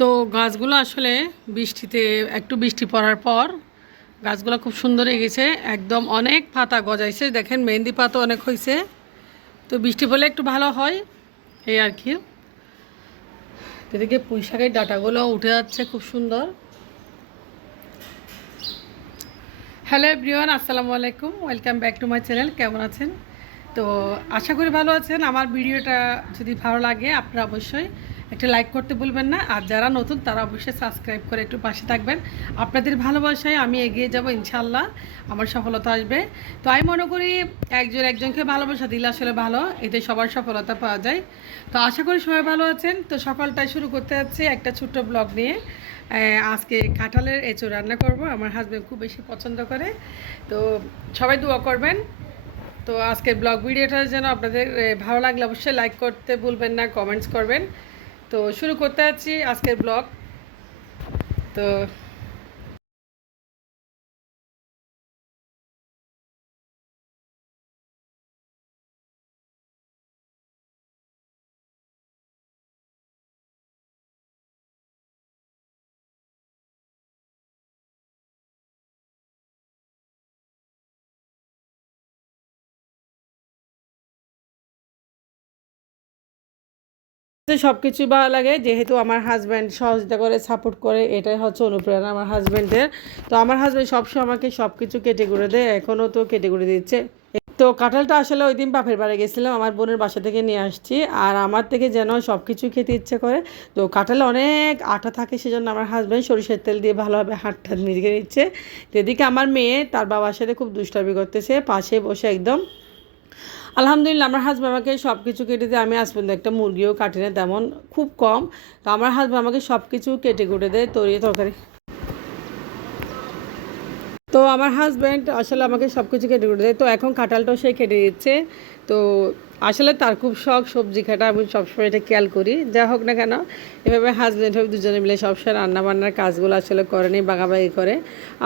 তো গাছগুলো আসলে বৃষ্টিতে একটু বৃষ্টি পড়ার পর গাছগুলো খুব সুন্দর হয়ে গেছে, একদম অনেক পাতা গজাইছে। দেখেন মেহেন্দি পাতা অনেক হয়েছে। তো বৃষ্টি পড়লে একটু ভালো হয় এই আর কি। এদিকে পুঁই শাকের ডাঁটাগুলো উঠে যাচ্ছে খুব সুন্দর। হ্যালো এভরিওয়ান, আসসালামু আলাইকুম, welcome back to my channel. কেমন আছেন? তো আশা করি ভালো আছেন। আমার ভিডিওটা যদি ভালো লাগে আপনারা অবশ্যই একটা লাইক করতে ভুলবেন না, আর যারা নতুন তারা অবশ্যই সাবস্ক্রাইব করে একটু পাশে থাকবেন। আপনাদের ভালোবাসায় আমি এগিয়ে যাব, ইনশাল্লাহ আমার সফলতা আসবে। তো আমি মনে করি একজনকে ভালোবাসা দিলে আসলে ভালো, এতে সবার সফলতা পাওয়া যায়। তো আশা করি সবাই ভালো আছেন। তো সকালটাই শুরু করতে যাচ্ছে একটা ছোট্ট ব্লগ নিয়ে। আজকে কাঁঠালের এঁচোড় রান্না করব, আমার হাজব্যান্ড খুব বেশি পছন্দ করে। তো সবাই দোয়া করবেন। তো আজকের ব্লগ ভিডিওটা যেন আপনাদের ভালো লাগলে অবশ্যই লাইক করতে ভুলবেন না, কমেন্টস করবেন। তো শুরু করতে যাচ্ছি আজকের ব্লগ। তো সব কিছুই ভালো লাগে, যেহেতু আমার হাজব্যান্ড সহযোগিতা করে, সাপোর্ট করে, এটাই হচ্ছে অনুপ্রেরণা আমার হাজব্যান্ডের। তো আমার হাজব্যান্ড সবসময় আমাকে সব কিছু কেটে করে দেয়, এখনও তো কেটে করে দিচ্ছে। তো কাঁঠালটা আসলে ওই দিন বাপের বাড়ি গেছিলাম, আমার বোনের বাসা থেকে নিয়ে আসছি। আর আমার থেকে যেন সব কিছু খেতে ইচ্ছে করে। তো কাঁঠালে অনেক আটা থাকে, সেজন্য আমার হাজব্যান্ড সরিষার তেল দিয়ে ভালোভাবে হাতটা নিজে নিচ্ছে। তো এদিকে আমার মেয়ে তার বাবার সাথে খুব দুষ্টামি করতেছে পাশে বসে একদম। আলহামদুলিল্লাহ আমার হাজব্যান্ড আমাকে সব কিছু কেটে দিয়ে, আমি আজ পর্যন্ত একটা মুরগিও কাটি না, তেমন খুব কম। তো আমার হাজব্যান্ড আমাকে সব কিছু কেটে কুটে দেয়, তরকারি। তো আমার হাজব্যান্ড আসলে আমাকে সব কিছু কেটে কুটে দেয়। তো এখন কাঁঠালটাও সে কেটে দিচ্ছে। তো আসলে তার খুব শখ সবজি কাটা, আমি সবসময় এটা খেয়াল করি। যা হোক না কেন, এভাবে হাজব্যান্ড হোক দুজনে মিলে সবসময় রান্নাবান্নার কাজগুলো আসলে করে নি, বাগাবাগি করে।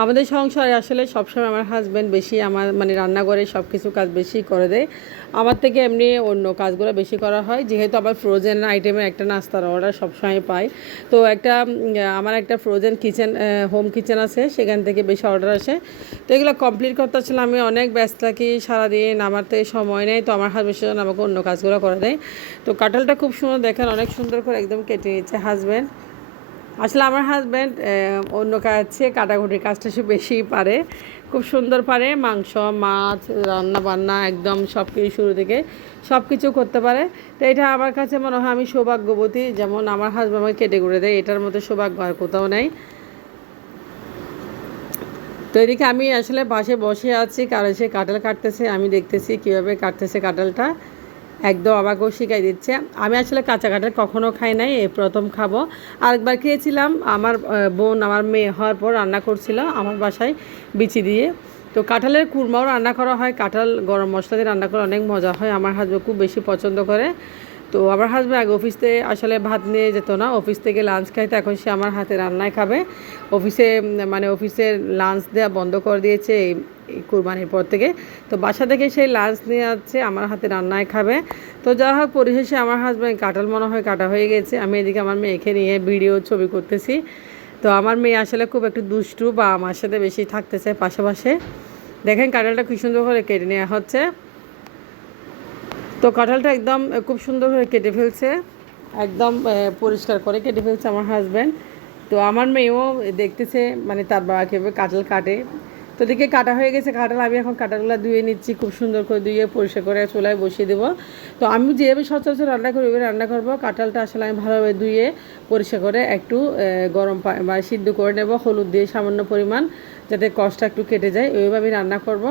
আমাদের সংসারে আসলে সবসময় আমার হাজব্যান্ড বেশি আমার মানে রান্না করে সব কিছু কাজ বেশি করে দেয়। আমার থেকে এমনি অন্য কাজগুলো বেশি করা হয়, যেহেতু আবার ফ্রোজেন আইটেমের একটা নাস্তার অর্ডার সবসময় পাই। তো আমার একটা ফ্রোজেন কিচেন, হোম কিচেন আছে, সেখান থেকে বেশি অর্ডার আসে। তো এগুলো কমপ্লিট করতে আসলে আমি অনেক ব্যস্ত থাকি, সারাদিন আমার থেকে সময় নেই। তো আমার হাজব্যান্ড আমাকে অন্য কাজগুলো করে দেয়। তো কাঁঠালটা খুব সুন্দর, দেখেন অনেক সুন্দর করে একদম কেটে নিচ্ছে হাজব্যান্ড। আসলে আমার হাজব্যান্ড অন্য কাজ চেয়ে কাটাকুটির কাজটা সে বেশিই পারে, খুব সুন্দর পারে। মাংস, মাছ, রান্না বান্না একদম সব কিছু শুরু থেকে সব কিছু করতে পারে। তো এটা আমার কাছে মনে হয় আমি সৌভাগ্যবতী, যেমন আমার হাজব্যান্ড আমাকে কেটে করে দেয়, এটার মধ্যে সৌভাগ্য আর কোথাও নেই। তো এদিকে আমি আসলে পাশে বসে আছি, কারণ সে কাঁঠাল কাটতেছে, আমি দেখতেছি কীভাবে কাটতেছে কাঁঠালটা। একদম আমাকেও শিখাই দিচ্ছে। আমি আসলে কাঁচা কাঁঠাল কখনও খাই নাই, এই প্রথম খাবো। আরেকবার খেয়েছিলাম, আমার বোন আমার মেয়ে হওয়ার পর রান্না করছিল আমার বাসায় বিচি দিয়ে। তো কাঁঠালের কুরমাও রান্না করা হয়, কাঁঠাল গরম মশলা দিয়ে রান্না করে অনেক মজা হয়, আমার হাজব্যান্ড খুব বেশি পছন্দ করে। তো আমার হাজব্যান্ড আগে অফিস থেকে আসলে ভাত নিয়ে যেত না, অফিস থেকে লাঞ্চ খাইতে, এখন সে আমার হাতে রান্নায় খাবে। অফিসের লাঞ্চ দেওয়া বন্ধ করে দিয়েছে এই কুরবানির পর থেকে। তো বাসা থেকে সেই লাঞ্চ নিয়ে যাচ্ছে, আমার হাতে রান্নায় খাবে। তো যা হোক, পরিশেষে আমার হাজব্যান্ড কাঁঠাল মনে হয় কাটা হয়ে গেছে। আমি এদিকে আমার মেয়েকে নিয়ে ভিডিও ছবি করতেছি। তো আমার মেয়ে আসলে খুব একটু দুষ্টু, বা আমার সাথে বেশি থাকতেছে পাশাপাশি। দেখেন কাঁঠালটা খুব সুন্দর করে কেটে নেওয়া হচ্ছে। তো কাঁঠালটা একদম খুব সুন্দর করে কেটে ফেলছে, একদম পরিষ্কার করে কেটে ফেলছে আমার হাজব্যান্ড। তো আমার মেয়েও দেখতেছে মানে তার বাবা কীভাবে কাঁঠাল কাটে। তো দেখে কাটা হয়ে গেছে কাঁঠাল, আমি এখন কাঁঠালগুলো ধুয়ে নিচ্ছি, খুব সুন্দর করে ধুয়ে পরিষ্কার করে চুলায় বসিয়ে দেবো। তো আমি যেভাবে সচরাচর রান্না করি ওইভাবে রান্না করবো। কাঁঠালটা আসলে আমি ভালোভাবে ধুয়ে পরিষ্কার করে একটু গরম পানি বা সিদ্ধ করে নেব হলুদ দিয়ে সামান্য পরিমাণ, যাতে কষটা একটু কেটে যায়, ওইভাবে আমি রান্না করব।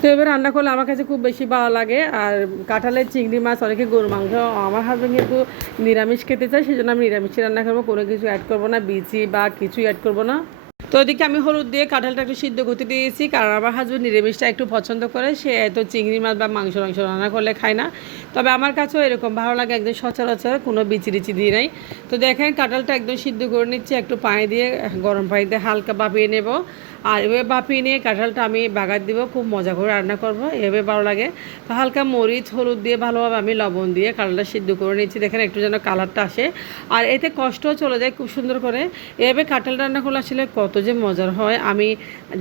তো এবার রান্না করলে আমার কাছে খুব বেশি ভালো লাগে। আর কাঁঠালের চিংড়ি মাছ, অনেকে গরু মাংস, আমার হাজব্যান্ড কিন্তু নিরামিষ খেতে চায়, সেই জন্য আমি নিরামিষই রান্না করবো, কোনো কিছু অ্যাড করবো না, বিচি বা কিছুই অ্যাড করবো না। তো ওদিকে আমি হলুদ দিয়ে কাঁঠালটা একটু সিদ্ধ করতে দিয়েছি, কারণ আমার হাজব্যান্ড নিরামিষটা একটু পছন্দ করে, সে এত চিংড়ি মাছ বা মাংস রান্না করলে খায় না। তবে আমার কাছেও এরকম ভালো লাগে, একদম সচরাচর কোনো বিচি দিয়ে নাই। তো দেখেন কাঁঠালটা একদম সিদ্ধ করে নিচ্ছি, একটু পানি দিয়ে গরম পানিতে হালকা ভাপিয়ে নেব। আর এভাবে ভাপিয়ে নিয়ে কাঁঠালটা আমি বাগার দিব, খুব মজা করে রান্না করব, এভাবে ভালো লাগে। তো হালকা মরিচ হলুদ দিয়ে ভালোভাবে আমি লবণ দিয়ে কাঁঠালটা সিদ্ধ করে নিচ্ছি, দেখেন একটু যেন কালারটা আসে, আর এতে কষ্টও চলে যায় খুব সুন্দর করে। এভাবে কাঁঠাল রান্না করলে আসলে কত যে মজার হয় আমি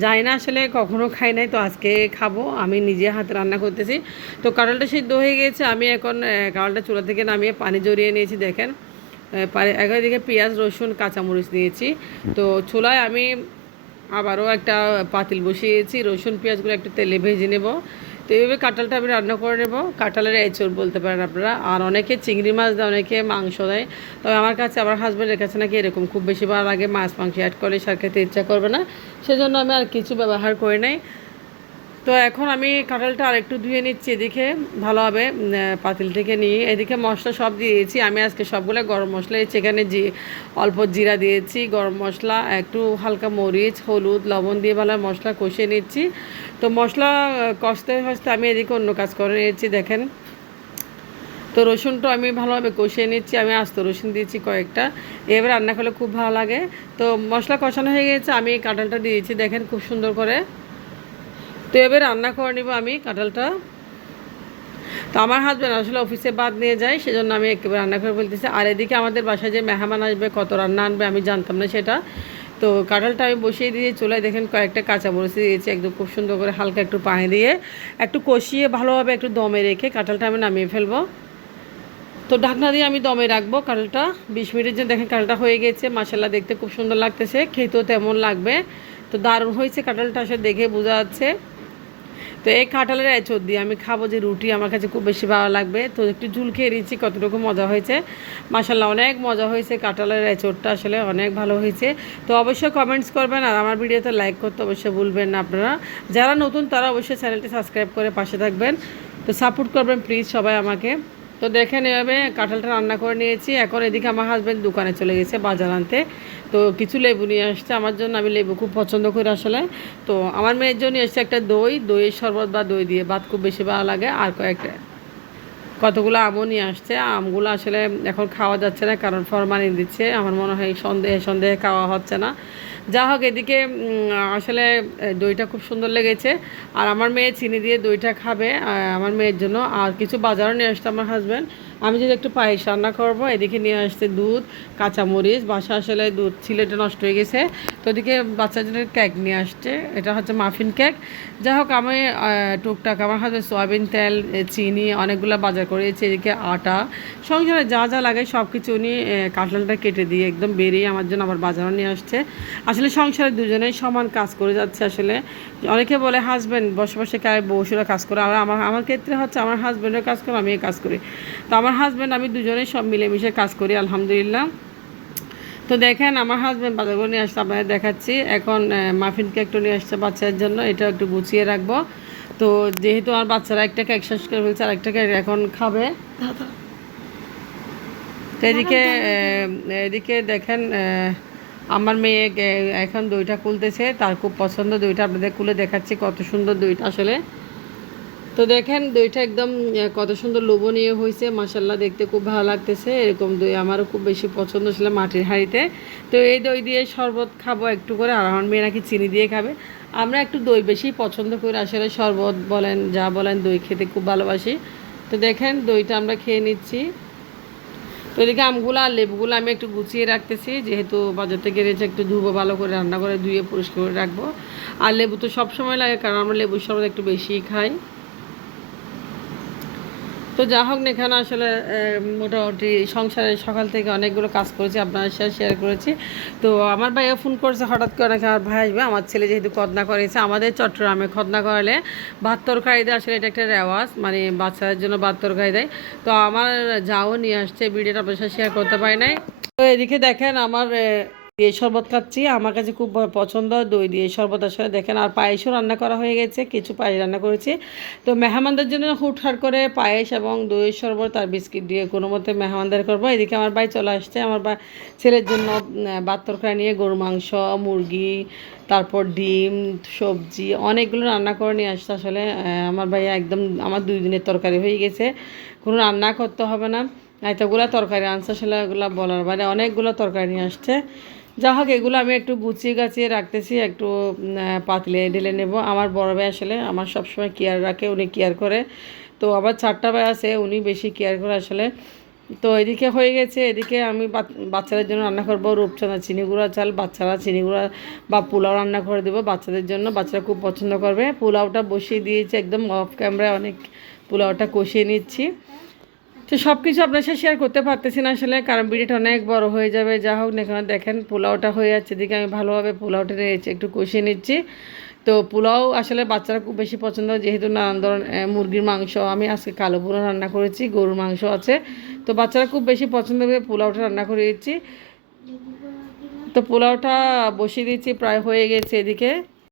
জানি না, আসলে কখনো খাই নাই, তো আজকে খাবো, আমি নিজে হাতে রান্না করতেছি। তো কাঁঠালটা সিদ্ধ হয়ে গিয়েছে, আমি এখন কাঁঠালটা চুলা থেকে নামিয়ে পানি জড়িয়ে নিয়েছি, দেখেন একদিকে পেঁয়াজ রসুন কাঁচামরিচ দিয়েছি। তো চুলায় আমি আবারও একটা পাতিল বসিয়েছি, রসুন পেঁয়াজগুলো একটু তেলে ভেজে নেব। তো এইভাবে কাঁঠালটা আমি রান্না করে নেব, কাঁঠালের এঁচড় বলতে পারেন আপনারা। আর অনেকে চিংড়ি মাছ দেয়, অনেকে মাংস দেয়, তবে আমার কাছে আমার হাজব্যান্ডের কাছে নাকি এরকম খুব বেশি ভালো লাগে, মাছ মাংস অ্যাড করলে সার খেতে ইচ্ছা করবে না, সেজন্য আমি আর কিছু ব্যবহার করি নাই। তো এখন আমি কাঁঠালটা আরেকটু ধুয়ে নিচ্ছি এদিকে ভালোভাবে পাতিল থেকে নিয়ে, এদিকে মশলা সব দিয়েছি আমি আজকে সবগুলো গরম মশলা দিয়েছি, এখানে অল্প জিরা দিয়েছি, গরম মশলা একটু হালকা মরিচ হলুদ লবণ দিয়ে ভালো মশলা কষিয়ে নিচ্ছি। তো মশলা কষতে কষতে আমি এদিকে অন্য কাজ করে নিয়েছি, দেখেন। তো রসুনটা আমি ভালোভাবে কষিয়ে নিচ্ছি, আমি আস্ত রসুন দিয়েছি কয়েকটা, এবার রান্না করলে খুব ভালো লাগে। তো মশলা কষানো হয়ে গেছে, আমি কাঁঠালটা দিয়েছি, দেখেন খুব সুন্দর করে। তো এবার রান্না করে নিব আমি কাঁঠালটা। তো আমার হাজব্যান্ড আসলে অফিসে বাদ নিয়ে যায়, সেজন্য আমি একেবারে রান্না করে বলতেছি। আর এদিকে আমাদের বাসায় যে মেহমান আসবে, কত রান্না আনবে আমি জানতাম না সেটা। তো কাঁঠালটা আমি বসিয়ে দিয়ে চুলায় দেখেন কয়েকটা কাঁচামরিচ দিয়েছি, একদম খুব সুন্দর করে হালকা একটু পানি দিয়ে একটু কষিয়ে ভালোভাবে একটু দমে রেখে কাঁঠালটা আমি নামিয়ে ফেলবো। তো ঢাকনা দিয়ে আমি দমে রাখবো কাঁঠালটা 20 মিনিটের জন্য। দেখেন কাঁঠালটা হয়ে গেছে, মাশাআল্লাহ দেখতে খুব সুন্দর লাগতেছে, খেতেও তেমন লাগবে। তো দারুণ হয়েছে কাঁঠালটা, আসলে দেখে বোঝা যাচ্ছে। তো এই কাঁঠালের এঁচড় দিয়ে আমি খাবো যে রুটি, আমার কাছে খুব বেশি ভালো লাগবে। তো একটু ঝুল খেয়ে দিচ্ছি, কতটুকু মজা হয়েছে। মাশাআল্লাহ অনেক মজা হয়েছে, কাঁঠালের এঁচড়টা আসলে অনেক ভালো হয়েছে। তো অবশ্যই কমেন্টস করবেন, আর আমার ভিডিওতে লাইক করতে অবশ্যই ভুলবেন না আপনারা। যারা নতুন তারা অবশ্যই চ্যানেলটি সাবস্ক্রাইব করে পাশে থাকবেন, তো সাপোর্ট করবেন প্লিজ সবাই আমাকে। তো দেখেন এভাবে কাঁঠালটা রান্না করে নিয়েছি। এখন এদিকে আমার হাজব্যান্ড দোকানে চলে গেছে বাজার আনতে, তো কিছু লেবু নিয়ে আসছে আমার জন্য, আমি লেবু খুব পছন্দ করি আসলে। তো আমার মেয়ের জন্য এসছে একটা দইয়ের শরবত বা দই দিয়ে ভাত খুব বেশি ভালো লাগে, আর কতগুলো আমও নিয়ে আসছে। আমগুলো আসলে এখন খাওয়া যাচ্ছে না, কারণ ফরমালিন দিচ্ছে, আমার মনে হয় সন্দেহে খাওয়া হচ্ছে না। যা হোক এদিকে আসলে দইটা খুব সুন্দর লেগেছে, আর আমার মেয়ে চিনি দিয়ে দইটা খাবে আমার মেয়ের জন্য। আর কিছু বাজারও নিয়ে আসছে আমার হাজব্যান্ড, আমি যদি একটু পায়েস রান্না করবো। এদিকে নিয়ে আসছে দুধ কাঁচামরিচ, বাসা আসলে দুধ ছিল, এটা নষ্ট হয়ে গেছে। তো ওদিকে বাচ্চার জন্য কেক নিয়ে আসছে, এটা হচ্ছে মাফিন কেক। যাই হোক আমি টুকটাক আমার হাজব্যান্ড সয়াবিন তেল চিনি অনেকগুলো বাজার করেছি, এদিকে আটা সংসারে যা যা লাগে সব কিছু উনি কাঁঠালটা কেটে দিয়ে একদম বেরিয়ে আমার জন্য আবার বাজারও নিয়ে আসছে। আসলে সংসারে দুজনেই সমান কাজ করে যাচ্ছে আসলে। অনেকে বলে হাজব্যান্ড বসে বসে বউসুরা কাজ করে, আর আমার ক্ষেত্রে হচ্ছে আমার হাজব্যান্ডও কাজ করে, আমিও কাজ করি। তো আমার হাজব্যান্ড আমি দুজনেই সব মিলেমিশে কাজ করি আলহামদুলিল্লাহ। তো দেখেন আমার হাজব্যান্ড বাজারগুলো নিয়ে আসতে আপনাদের দেখাচ্ছি। এখন মাফিন কেকটা নিয়ে আসছে বাচ্চার জন্য, এটা একটু গুছিয়ে রাখবো। তো যেহেতু আমার বাচ্চারা একটা কেক শেষ করে ফেলছে, আর একটা কেক এখন খাবে। তো এদিকে দেখেন আমার মেয়ে এখন দইটা খুলতেছে, তার খুব পছন্দ দইটা, আপনাদের খুলে দেখাচ্ছি কত সুন্দর দইটা আসলে। তো দেখেন দইটা একদম কত সুন্দর লোভনীয় হয়েছে, মাশাআল্লাহ দেখতে খুব ভালো লাগতেছে। এরকম দই আমারও খুব বেশি পছন্দ ছিল মাটির হাঁড়িতে। তো এই দই দিয়ে শরবত খাবো একটু করে, আর আমার মেয়ে নাকি চিনি দিয়ে খাবে। আমরা একটু দই বেশি পছন্দ করি আসলে, শরবত বলেন যা বলেন দই খেতে খুব ভালোবাসি। তো দেখেন দইটা আমরা খেয়ে নিচ্ছি। তো এদিকে আমগুলো আর লেবুগুলো আমি একটু গুছিয়ে রাখতেছি, যেহেতু বাজার থেকে এনেছে, একটু ধুবো ভালো করে, রান্না করে ধুয়ে পরিষ্কার করে রাখবো। আর লেবু তো সবসময় লাগে, কারণ আমরা লেবুর শরবত একটু বেশিই খাই। তো যা হোক না, এখানে আসলে মোটামুটি সংসারে সকাল থেকে অনেকগুলো কাজ করেছি, আপনার সাথে শেয়ার করেছি। তো আমার ভাইয়া ফোন করেছে হঠাৎ করে, নাকি আমার ভাই আসবে, আমার ছেলে যেহেতু খদনা করেছে, আমাদের চট্টগ্রামে খদনা করালে ভাত তরকারি দেয়, আসলে এটা একটা রেওয়াজ, মানে বাচ্চাদের জন্য ভাত তরকারি দেয়। তো আমার যাও নিয়ে আসছে, ভিডিওটা আপনার সাথে শেয়ার করতে পারি নাই। তো এদিকে দেখেন আমার দিয়ে শরবত খাচ্ছি, আমার কাছে খুব পছন্দ দই দিয়ে শরবত আসলে দেখেন। আর পায়েসও রান্না করা হয়ে গেছে, কিছু পায়েস রান্না করেছি। তো মেহমানদের জন্য হুটহাট করে পায়েস এবং দইয়ের শরবত আর বিস্কিট দিয়ে কোনো মতে মেহমানদারি করবো। এদিকে আমার ভাই চলে আসছে, আমার ছেলের জন্য ভাত তরকারি নিয়ে গরু মাংস, মুরগি, তারপর ডিম, সবজি অনেকগুলো রান্না করে নিয়ে আসছে। আসলে আমার ভাইয়া একদম আমার 2 দিনের তরকারি হয়ে গেছে, কোনো রান্না করতে হবে না। এতগুলো তরকারি আনছে, আসলে এগুলো বলার বাইরে, অনেকগুলো তরকারি নিয়ে আসছে। যা হোক, এগুলো আমি একটু গুছিয়ে গাছিয়ে রাখতেছি, একটু পাতলে ঢেলে নেব। আমার বড় ভাই আসলে আমার সবসময় কেয়ার রাখে, উনি কেয়ার করে। তো আবার 4টা ভাই আছে, উনি বেশি কেয়ার করে আসলে। তো এদিকে হয়ে গেছে, এদিকে আমি বাচ্চাদের জন্য রান্না করবো রূপচাঁদা চিনি গুঁড়া চাল, বাচ্চারা চিনি গুঁড়া বা পোলাও রান্না করে দেবো বাচ্চাদের জন্য, বাচ্চারা খুব পছন্দ করবে। পোলাওটা বসিয়ে দিয়েছি একদম অফ ক্যামেরায়, অনেক পোলাওটা কষিয়ে নিচ্ছি। তো সব কিছু আপনার সাথে শেয়ার করতে পারতেছি না আসলে, কারণ ভিডিওটা অনেক বড় হয়ে যাবে। যা হোক না কেন, দেখেন পোলাওটা হয়ে যাচ্ছে, এদিকে আমি ভালোভাবে পোলাওটা নিয়েছি, একটু কষিয়ে নিচ্ছি। তো পোলাও আসলে বাচ্চারা খুব বেশি পছন্দ, যেহেতু নানান ধরনের মুরগির মাংস, আমি আজকে কালো পোলাও রান্না করেছি, গরুর মাংস আছে। তো বাচ্চারা খুব বেশি পছন্দ করে পোলাওটা রান্না করে দিচ্ছি। তো পোলাওটা বসিয়ে দিচ্ছি, প্রায় হয়ে গেছে এদিকে।